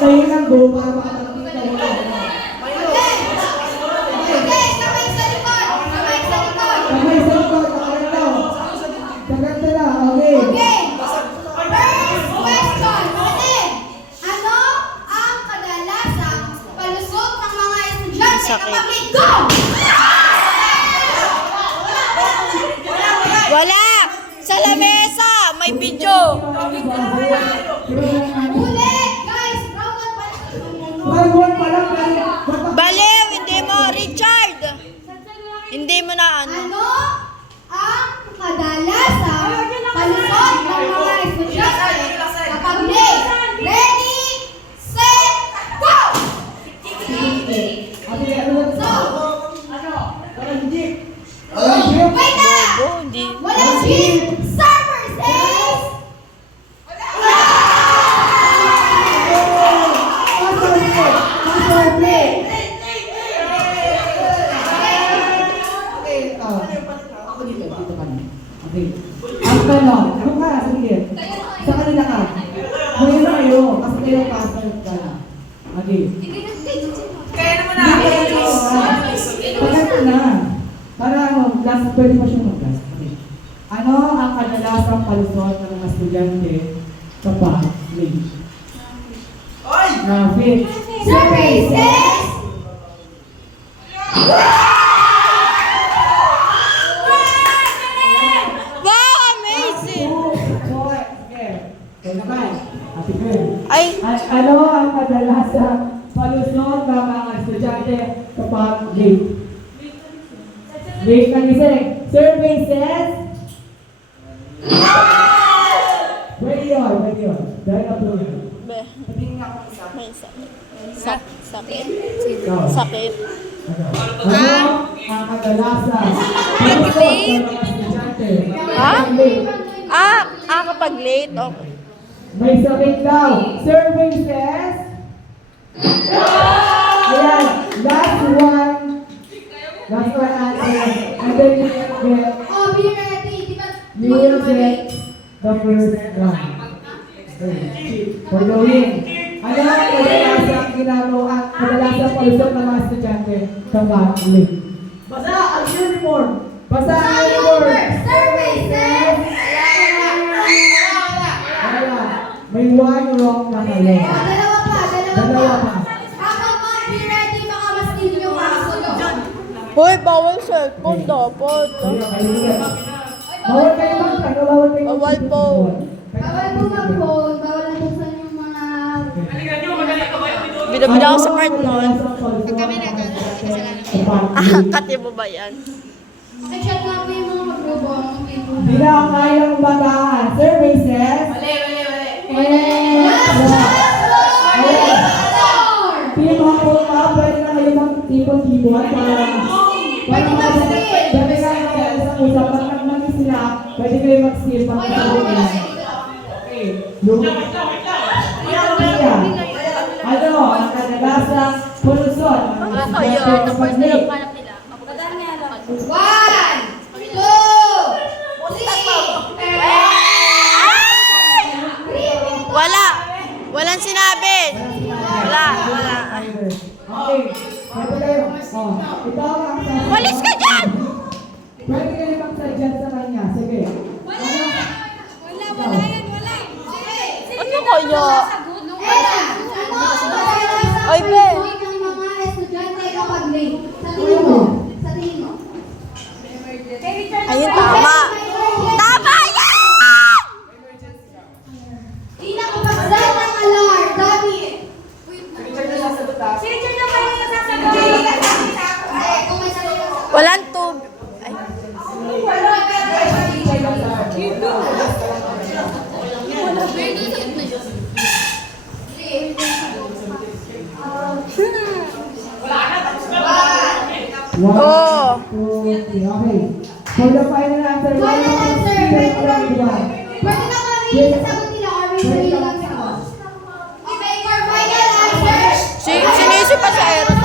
Pantayin ng go para makatagping ka wala. Kamay sa likod, nakalit daw. Saganda na, okay. First question, ano ang kadalasang palusot ng mga estudyante kapag may go? Wala! Sa lamesa! May video! Ulit, guys! Robot pa. One pa lang. Baliw! Hindi mo, Richard! Hindi mo na ano. Ano ang kadalasang palusot ng mga estudyante kapag may ready, set, go? So, wait na! Bobo, hindi. Walang jeep! Server says! Ako dito ka na. Okay. Ang tanong, ano ka? Sige. Sa kanila ka. Ngayon na kayo, kasi kayo pasal ka na. Okay. Kaya naman Pagkat na. Para last, pwede mo siya mag-last. Okay. Ano ang kadalasang palusot ng mga estudyante kapag late? Traffic. Survey says! Wow! Amazing! Okay naman. Happy birthday. Ay! Ano ang kadalasang palusot ng mga estudyante kapag late? Late na gising. Survey says? Pwede yun. Dahil na po yun. May sakit. Sakit. Ikaw. Sakit. Ano ang kadalasang palusot ng mga estudyante Ha? kapag late? Kapag late? Okay. May sakit daw. Survey says? Ayan. Last one answer. And then you will get, Oh, be ready. Di ba? you will get the first one. For the win. Ano ang kadalasang ginagawa, kadalasang palusot ng mga estudyante kapag late? Basa ang uniform. Basa ang uniform. Survey says! Wala. May one wrong na mali. Dalawa pa. Habang mga be ready, baka mas hindi nyo makasunod. Hoy, bawal cellphone dapat. Bawal kayo mag-ano, bawal kayo Bawal po. Bawal po mag-phone, bawal na buksan yung mga... Bida-bida ako sa part nun. Kami na kasalanan. Kati mo ba yan? Pakichat nga po yung mga mag-robot. Hindi na ang kayang bataan. Survey says? Pili mga po ka, pwede na kayo mag-tipon-tipon para dami nga yung isang usap, para mag-magi sila, pwede kayo mag-steal pang kasabot nila. Okay. Ano, ang kadalasang pulusot. Kapag late. 1, 2, 3. Wala! Walang sinabi! Wala! Okay. Pwede kayo. Oh, ito ang sasabihin. Walis ka dyan! Pwede kayo mag-suggest sa kanya. Sige. Wala yan, wala. Ano kaya? Ay, Ay, be. ng mga estudyante kapag late. Sa tingin mo? Sa tingin mo? Ayun, tama! Tama yan! Ilang kapagdal ng alarm, Dami. Walang tub. Ay. One, two, three. Okay. For the final answer, Final answer, pwede lang. one. Pwede lang kami yung sasagot nila or may sarili lang sagot. Okay, for final answer. Sinisi pa sa aeroplane.